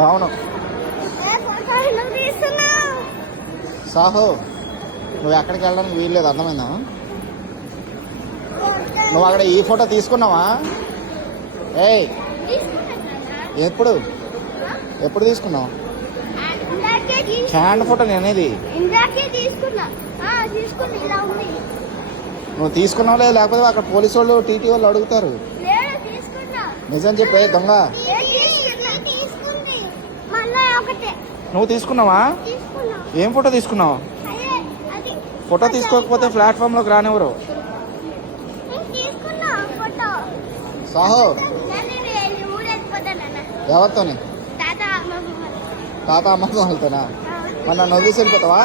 అవును సాహో, నువ్వు ఎక్కడికి వెళ్ళడానికి వీల్లేదు, అర్థమైందా? నువ్వు అక్కడ ఈ ఫోటో తీసుకున్నావా? ఏయ్, ఎప్పుడు ఎప్పుడు తీసుకున్నావు? హ్యాండ్ ఫోటో నేనేది. నువ్వు తీసుకున్నావు లేదు, లేకపోతే అక్కడ పోలీసు వాళ్ళు టీటీ వాళ్ళు అడుగుతారు. నిజం చెప్పే దొంగ. నువ్వు తీసుకున్నావా? ఏం ఫోటో తీసుకున్నావు? ఫోటో తీసుకోకపోతే ప్లాట్ఫామ్ లోకి రానివ్వరు. సాహో, ఎవరితోని? తాత అమ్మతో వెళ్తానా? మరి నన్ను వదిలేసి వెళ్ళిపోతావా?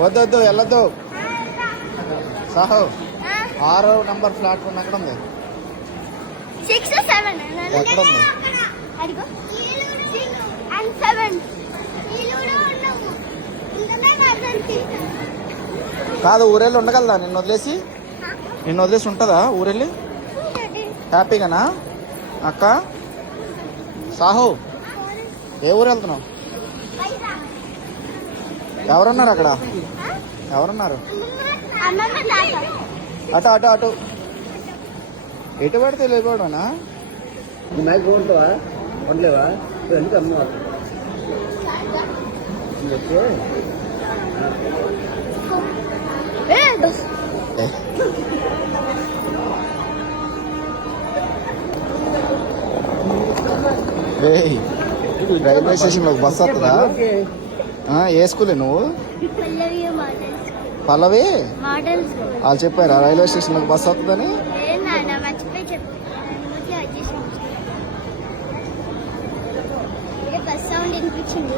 వద్దొద్దు, వెళ్ళొద్దు. సాహో, 6వ నంబర్ ప్లాట్ఫామ్ ఎక్కడ ఉంది? 6 7 ఎక్కడ ఉంది? కాదు, ఊరెళ్ళి ఉండగలదా నిన్ను వదిలేసి? నిన్ను వదిలేసి ఉంటుందా ఊరెళ్ళి? హ్యాపీగానా అక్క? సాహో, ఏ ఊరు వెళ్తున్నావు? ఎవరున్నారు అక్కడ? ఎవరున్నారు? అటు అటు అటు ఎటు పడితే లేకపోవడానా? మ్యాచ్ బాగుంటావా? ఉండలేవా? ఎందుకు అమ్మ రైల్వే స్టేషన్ లో బస్ వస్తుందా? ఏ స్కూలే నువ్వు? పల్లవి వాళ్ళు చెప్పారా రైల్వే స్టేషన్ లో బస్ వస్తుందని? బస్ సౌండ్ వినిపించింది.